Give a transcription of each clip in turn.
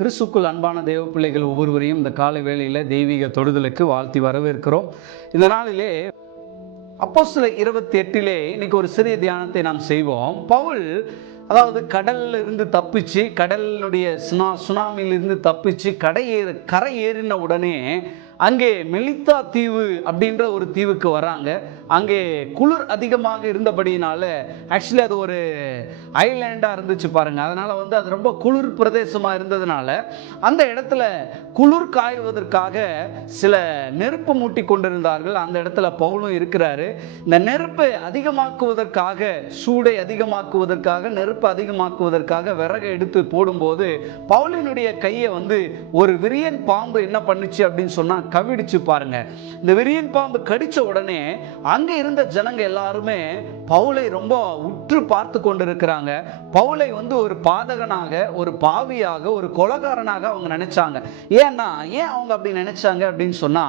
கிறிஸ்துக்குள் அன்பான தேவ பிள்ளைகள் ஒவ்வொருவரையும் இந்த காலை வேளையில் தெய்வீக தொடுதலுக்கு வாழ்த்தி வரவேற்கிறோம். இந்த நாளிலே அப்போஸ்தலர் 28 இன்னைக்கு ஒரு சிறிய தியானத்தை நாம் செய்வோம். பவுல் அதாவது கடல்ல இருந்து தப்பிச்சு, கடலுடைய சுனாமியிலிருந்து தப்பிச்சு கரை ஏறின உடனே அங்கே மெலித்தா தீவு அப்படின்ற ஒரு தீவுக்கு வராங்க. அங்கே குளிர் அதிகமாக இருந்தபடியினால ஆக்சுவலி அது ஒரு ஐலேண்டாக இருந்துச்சு பாருங்க. அதனால அது ரொம்ப குளிர் பிரதேசமாக இருந்ததுனால அந்த இடத்துல குளிர் காய்வதற்காக சில நெருப்பு மூட்டி கொண்டிருந்தார்கள். அந்த இடத்துல பவுலும் இருக்கிறாரு. இந்த நெருப்பை அதிகமாக்குவதற்காக, சூடை அதிகமாக்குவதற்காக, நெருப்பு அதிகமாக்குவதற்காக விறகை எடுத்து போடும்போது பவுலினுடைய கையை ஒரு விரியன் பாம்பு என்ன பண்ணுச்சு அப்படின்னு சொன்னா கவிடிச்சு பாருங்க. இந்த விரியன் பாம்பு கடிச்ச உடனே அங்க இருந்த ஜனங்க எல்லாருமே பவுலை ரொம்ப உற்று பார்த்து கொண்டிருக்கிறாங்க. பவுலை ஒரு பாதகனாக, ஒரு பாவியாக, ஒரு கொலைகாரனாக அவங்க நினைச்சாங்க. ஏன் அவங்க அப்படி நினைச்சாங்க அப்படின்னு சொன்னா,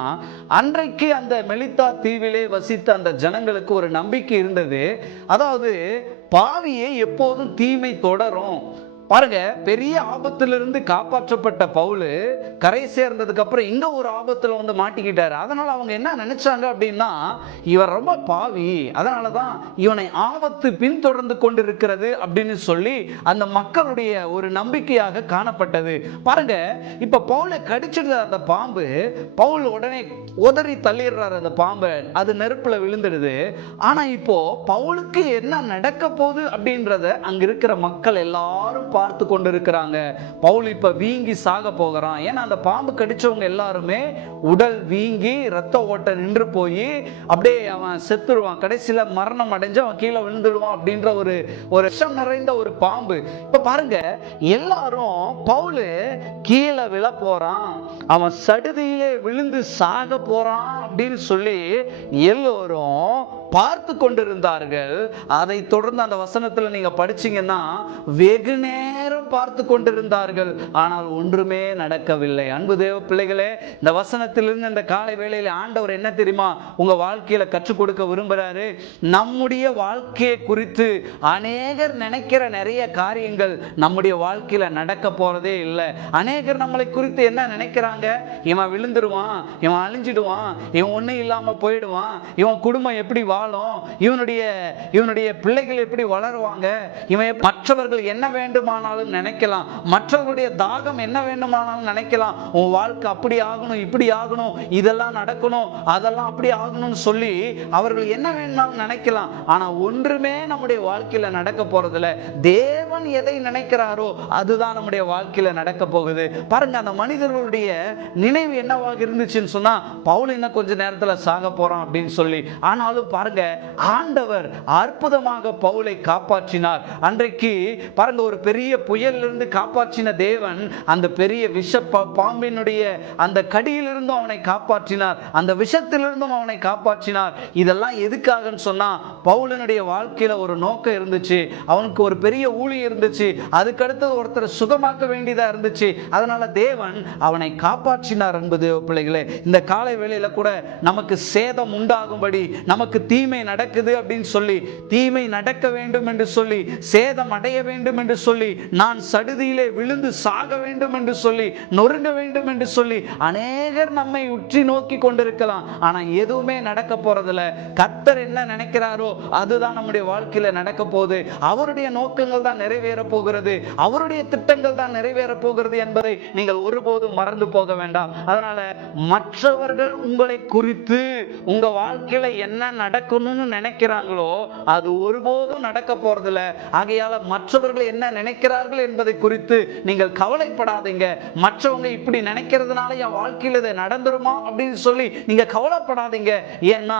அன்றைக்கு அந்த மெலித்தா தீவிலே வசித்த அந்த ஜனங்களுக்கு ஒரு நம்பிக்கை இருந்தது. அதாவது பாவியை எப்போதும் தீமை தொடரும் பாருங்க. பெரிய ஆபத்திலிருந்து காப்பாற்றப்பட்ட பவுல் கரை சேர்ந்ததுக்கு அப்புறம் இங்க ஒரு ஆபத்துல மாட்டிக்கிட்டாரு. அதனால அவங்க என்ன நினைச்சாங்க அப்படின்னா, இவர் ரொம்ப பாவி, அதனாலதான் இவனை ஆபத்து பின்தொடர்ந்து கொண்டிருக்கிறது அப்படின்னு சொல்லி அந்த மக்களுடைய ஒரு நம்பிக்கையாக காணப்பட்டது. பாருங்க, இப்ப பவுலை கடிச்சிடுற அந்த பாம்பு, பவுல் உடனே உதறி தள்ளிடுறாரு அந்த பாம்பை, அது நெருப்புல விழுந்துடுது. ஆனா இப்போ பவுலுக்கு என்ன நடக்க போகுது அப்படின்றத அங்க இருக்கிற மக்கள் எல்லாரும் பார்த்து கொண்டிருக்கிறாங்க. பவுல் இப்ப வீங்கி சாக போகிறான். ஏன்னா அந்த பாம்பு கடிச்சவங்க எல்லாருமே உடல் வீங்கி ரத்த ஓட்ட நின்று போய் அப்படியே அவன் செத்துருவான். கடைசியில மரணம் அடைஞ்சு அவன் கீழே விழுந்துடுவான் அப்படின்ற ஒரு விஷம் நிறைந்த ஒரு பாம்பு. இப்ப பாருங்க, எல்லாரும் பவுல் கீழே விழ போறான், அவன் சடுதியிலே விழுந்து சாக போறான் அப்படின்னு சொல்லி எல்லோரும் பார்த்து கொண்டிருந்தார்கள். அதை தொடர்ந்து அந்த வசனத்துல நீங்க படிச்சீங்கன்னா, வெகு நேரம் பார்த்து கொண்டிருந்தார்கள், ஆனால் ஒன்றுமே நடக்கவில்லை. அன்பு தேவ பிள்ளைகளே, இந்த வசனத்திலிருந்து இந்த காலை வேளையில் ஆண்டவர் என்ன தெரியுமா உங்க வாழ்க்கையில கற்றுக் கொடுக்க விரும்புறாரு? நம்முடைய வாழ்க்கையை குறித்து அநேகர் நினைக்கிற நிறைய காரியங்கள் நம்முடைய வாழ்க்கையில நடக்க போறதே இல்லை. அநேகர் நம்மளை குறித்து என்ன நினைக்கிறாங்க? இவன் விழுந்துருவான், இவன் அழிஞ்சிடுவான், இவன் ஒன்னும் இல்லாம போயிடுவான், இவன் குடும்பம் எப்படி வாழும், இவனுடைய பிள்ளைகள் எப்படி வளருவாங்க, இவன் மற்றவர்கள் என்ன வேண்டுமானாலும் நினைக்கலாம், மற்றவர்களுடைய தாகம் என்ன வேண்டுமானாலும் நினைக்கலாம், உன் வாழ்க்கை அப்படி ஆகணும், இப்படி ஆகணும், இதெல்லாம் நடக்கணும், அதெல்லாம் அப்படி ஆகணும்னு சொல்லி அவர்கள் என்ன வேண்டாலும் நினைக்கலாம். ஆனா ஒன்றுமே நம்முடைய வாழ்க்கையில நடக்க போறதில்ல. தேவன் எதை நினைக்கிறாரோ அதுதான் நம்முடைய வாழ்க்கையில நடக்க போகுது. பாருங்க, அந்த மனிதர்களுடைய நினைவு என்னவாக இருந்துச்சுன்னு சொன்னா, பவுல் இன்னும் கொஞ்ச நேரத்துல சாக போறான் அப்படின்னு சொல்லி. ஆனாலும் பாருங்க, ஆண்டவர் அற்புதமாக பவுலை காப்பாற்றினார். அன்றைக்கு பாருங்க, ஒரு பெரிய புயலிலிருந்து காப்பாற்றின தேவன் அந்த பெரிய விஷ பாம்பினுடைய அந்த கடியிலிருந்தும் அவனை காப்பாற்றினார், அந்த விஷத்திலிருந்தும் அவனை காப்பாற்றினார். இதெல்லாம் எதுக்காகன்னு சொன்னா, பவுலினுடைய வாழ்க்கையில ஒரு நோக்கம் இருந்துச்சு, அவனுக்கு ஒரு பெரிய ஊழியம் இருந்துச்சு, அதுக்கடுத்து ஒருத்தர் சுகமாக்க வேண்டியதா இருந்துச்சு. அதனால தேவன் அவனை காப்பாற்றினார். என்பது பிள்ளைகளே, இந்த காலை வேளையில கூட நமக்கு சேதம் உண்டாகும்படி, நமக்கு தீமை நடக்குது அப்படின்னு சொல்லி, தீமை நடக்க வேண்டும் என்று சொல்லி, சேதம் அடைய வேண்டும் என்று சொல்லி, நான் சடுதியிலே விழுந்து சாக வேண்டும் என்று சொல்லி, நொறுங்க வேண்டும் என்று சொல்லி அநேகர் நம்மை உற்றி நோக்கி கொண்டிருக்கலாம். ஆனா எதுவுமே நடக்க போறதில்ல. கர்த்தர் என்ன நினைக்கிறாரோ அதுதான் நம்முடைய வாழ்க்கையில நடக்க போகுது. அவருடைய நோக்கங்கள் தான் நிறைவேற போகிறது, அவருடைய திட்டங்கள் தான் நிறைவேற போகிறது என்பதை நீங்கள் ஒருபோதும் மறந்து போக வேண்டாம். அதனால மற்றவர்கள் உங்களை குறித்து உங்க வாழ்க்கையில என்ன நடக்கணும்னு நினைக்கிறாங்களோ அது ஒருபோதும் நடக்க போறதில்ல. ஆகையால மற்றவர்கள் என்ன நினைக்கிறார்கள் என்பதை குறித்து நீங்கள் கவலைப்படாதீங்க. மற்றவங்க இப்படி நினைக்கிறதுனால என் வாழ்க்கையில் இது நடந்துருமா அப்படின்னு சொல்லி நீங்க கவலைப்படாதீங்க. ஏன்னா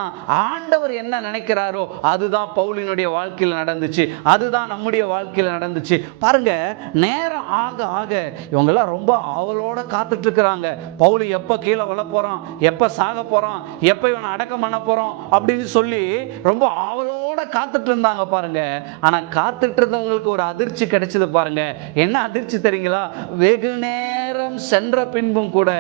ஆண்டவர் என்ன நினைக்கிறாரோ அதுதான் பவுலினுடைய வாழ்க்கையில் நடந்துச்சு, அதுதான் நம்முடைய வாழ்க்கையில் நடந்துச்சு. பாருங்க, நேரம் ஆக ஆக இவங்கெல்லாம் ரொம்ப ஆவலோட காத்துட்டு இருக்கிறாங்க. பவுல் எப்ப கீழே விழ போறான், எப்ப சாக போறான், எப்ப இவனை அடக்கம் பண்ண போறோம் அப்படின்னு சொல்லி ரொம்ப ஆவலோட ஆவலோட காத்துட்டு இருந்தாங்க பாருங்க. ஆனா காத்துட்டு இருந்தவங்களுக்கு ஒரு அதிர்ச்சி கிடைச்சது பாருங்க. என்ன அதிர்ச்சி தெரியுங்களா? வெகு நேரம் சென்ற பின்பும் கூட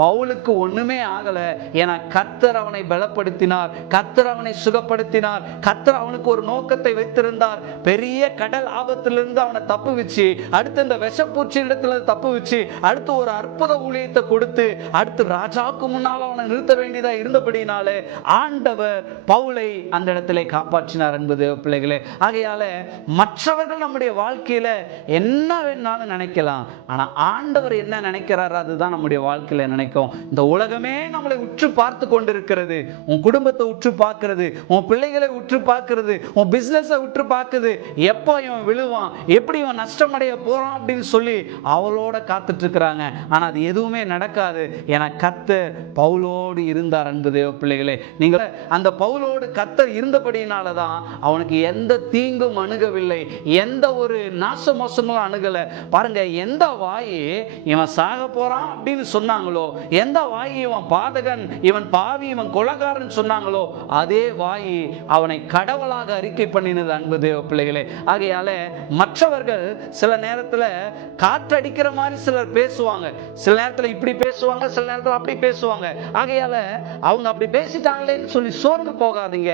பவுலுக்கு ஒண்ணுமே ஆகல. ஏன்னா கர்த்தர் அவனை பலப்படுத்தினார், கர்த்தர் அவனை சுகப்படுத்தினார், கர்த்தர் அவனுக்கு ஒரு நோக்கத்தை வைத்திருந்தார். பெரிய கடல் ஆபத்திலிருந்து அவனை தப்பு வச்சு, அடுத்து இந்த விஷப்பூச்சி இடத்துல தப்பு வச்சு, அடுத்து ஒரு அற்புத ஊழியத்தை கொடுத்து, அடுத்து ராஜாவுக்கு முன்னால் அவனை நிறுத்த வேண்டியதா இருந்தபடினாலே ஆண்டவர் பவுலை அந்த இடத்திலே காப்பாற்றினார் என்பது பிள்ளைகளே. ஆகையால மற்றவர்கள் நம்முடைய வாழ்க்கையில என்ன வேணாலும் நினைக்கலாம், ஆனா ஆண்டவர் என்ன நினைக்கிறார் அதுதான் நம்முடைய வாழ்க்கையில நினைக்கும். இந்த உலகமே நம்மளை உற்று பார்த்து கொண்டிருக்கிறது. உன் குடும்பத்தை உற்று பார்க்கிறது, உன் பிள்ளைகளை உற்று பார்க்கிறது, உன் பிசினஸை உற்று பார்க்குது. எப்போ இவன் விழுவான், எப்படி இவன் நஷ்டமடைய போறான் அப்படின்னு சொல்லி அவளோட காத்துட்டு இருக்கிறாங்க. ஆனா அது எதுவுமே நடக்காது. என கர்த்தர் பவுலோடு இருந்தார் என்பது பிள்ளைகளே. நீங்க அந்த பவுலோடு கர்த்தர் இருந்தபடியினாலதான் அவனுக்கு எந்த தீங்கும் அணுகவில்லை, எந்த ஒரு நாச மோசமும் அணுகல. பாருங்க, எந்த வாயி இவன் சாக போறான் அப்படின்னு சொன்னாங்களோ, எந்த வாயி இவன் பாதகன், இவன் பாவி, இவன் கொலைகாரன் சொன்னாங்களோ, அதே வாயி அவனை கடவுளாக அறிக்கை பண்ணினது என்பது பிள்ளைகளே. ஆகையால மற்றவர்கள் சில நேரத்துல காற்றடிக்கிற மாதிரி சிலர் பேசுவாங்க, சில நேரத்துல இப்படி பேசுவாங்க, சில நேரத்துல அப்படி பேசுவாங்க. ஆகையால அவங்க அப்படி பேசிட்டாங்களேன்னு சொல்லி சோர்ந்து போகாதீங்க.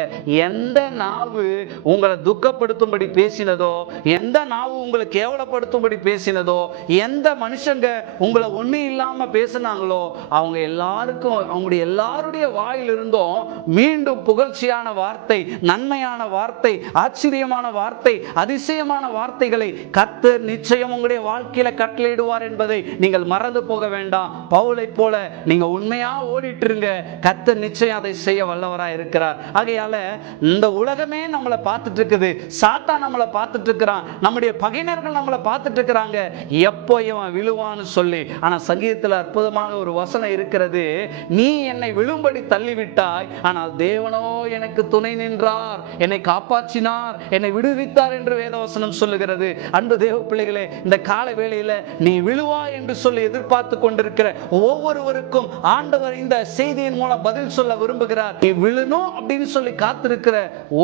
எந்த நாவு உங்களை துக்கப்படுத்தும்படி பேசினதோ, எந்த நாவு உங்களை கேவலப்படுத்தும்படி பேசினதோ, எந்த மனுஷங்க உங்களை ஒண்ணு இல்லாம பேசினாங்களோ, அவங்க எல்லாருக்கும் அவங்களுடைய எல்லாருடைய வாயிலிருந்தும் மீண்டும் புகழ்ச்சியான வார்த்தை, நன்மையான வார்த்தை, ஆச்சரியமான வார்த்தை, அதிசயமான வார்த்தைகளை கர்த்தர் நிச்சயம் உங்களுடைய வாழ்க்கையில கட்டளையிடுவார் என்பதை நீங்கள் மறந்து போக வேண்டாம். பவுலை போல நீங்க உண்மையா ஓடிட்டு இருங்க. கர்த்தர் நிச்சயம் அதை செய்ய வல்லவராய் இருக்கிறார். ஆகையால இந்த உலகமே நம்மளை பார்த்துட்டு இருக்குது, சாத்தான் நம்மளை பார்த்துட்டு இருக்கிறான், நம்முடைய பகைஞர்கள் நம்மளை பார்த்துட்டு இருக்கிறாங்க, எப்போ இவன் விழுவான்னு சொல்லி. ஆனா சங்கீதத்தில் அற்புதமாக ஒரு வசனம் இருக்கிறது, நீ என்னை விழும்படி தள்ளிவிட்டாய், ஆனால் தேவனோ எனக்கு துணை நின்றார், என்னை காப்பாற்றினார், என்னை விடுவித்தார் என்று வேதவசனம் சொல்லுகிறது. அன்பு தேவ பிள்ளைகளே, இந்த கால வேளையில நீ விழுவாய் என்று சொல்லி எதிர்பார்த்து கொண்டிருக்கிற ஒவ்வொருவருக்கும் ஆண்டவர் இந்த செய்தியின் மூலம் பதில் சொல்ல விரும்புகிறார். நீ விழணும் அப்படின்னு சொல்லி காத்திருக்கிற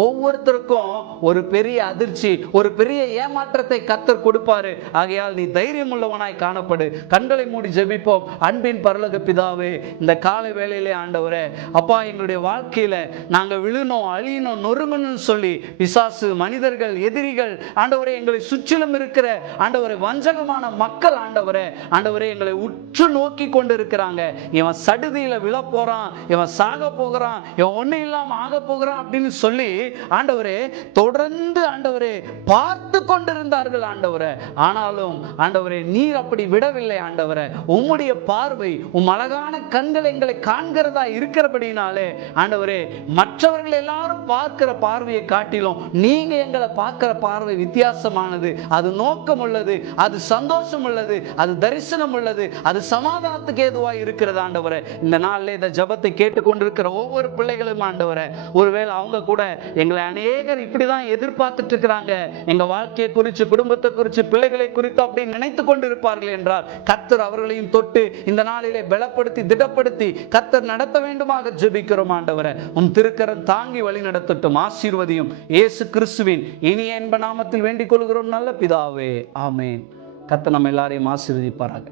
ஒவ்வொருத்தருக்கும் ஒரு பெரிய அதிர்ச்சி, ஒரு பெரிய ஏமாற்றத்தை கர்த்தர் கொடுப்பாரு. ஆகையால் நீ தைரியம் உள்ளவனாய் காணப்படு. கண்களை மூடி ஜெபிப்போம். அன்பின் பரலோக பிதாவே, இந்த கால வேளையிலே ஆண்டவரே, அப்பா, எங்களுடைய வாழ்க்கையில நாங்க விழணும், அழியணும், நொறுங்கணும்னு சொல்லி பிசாசு, மனிதர்கள், எதிரிகள் ஆண்டவரே, எங்களை சுற்றிலும் இருக்கிற ஆண்டவரே வஞ்சகமான மக்கள் ஆண்டவரே, ஆண்டவரே எங்களை உற்று நோக்கி கொண்டு இருக்கிறாங்க. இவன் சடுதியில விழ போறான், இவன் சாக போகிறான், இவன் ஒண்ணு இல்லாம ஆக போகிறான் அப்படின்னு சொல்லி ஆண்டவரே தொடர்ந்து ஆண்டவரே பார்த்து கொண்டிருந்தார்கள் ஆண்டவரே. ஆனாலும் ஆண்டவரே நீர் அப்படி விடவில்லை ஆண்டவரே. உம்முடைய பார்வை, உம் அழகான கண்கள் எங்களை காண்கிறதா இருக்கிறபடினாலே ஆண்டவரே, மற்றவர்கள் எல்லாரும் பார்க்கிற பார்வையை காட்டிலும் நீங்க எங்களை பார்க்கிற பார்வை வித்தியாசமானது, அது நோக்கம் உள்ளது, அது சந்தோஷம் உள்ளது, அது தரிசனம் உள்ளது, அது சமாதானத்துக்கு ஏதுவாய் இருக்கிறது ஆண்டவரே. இந்த நாளில் இந்த ஜபத்தை கேட்டுக்கொண்டிருக்கிற ஒவ்வொரு பிள்ளைகளும் ஆண்டவரே, ஒருவேளை அவங்க கூட எங்களை அநேகர் இப்படிதான் எதிர்பார்த்துட்டு இருக்கிறாங்க, எங்க வாழ்க்கையை குறித்து, குடும்பத்தை குறித்து, பிள்ளைகளை குறித்து அப்படி நினைத்து கொண்டு இருப்பார்கள் என்றால் கர்த்தர் அவர்களையும் தொட்டு இந்த நாளிலே பலப்படுத்தி, திடப்படுத்தி கர்த்தர் நடத்த வேண்டுமாக ஜெபிக்கிறோம் ஆண்டவரே. உம் திருக்கரம் தாங்கி வழி நடத்தட்டும், ஆசீர்வதியும். இயேசு கிறிஸ்துவின் இனிய அன்பு நாமத்தில் வேண்டிக் கொள்கிறோம் நல்ல பிதாவே, ஆமென். கர்த்தர் நம்ம எல்லாரையும் ஆசீர்வதிப்பாராக.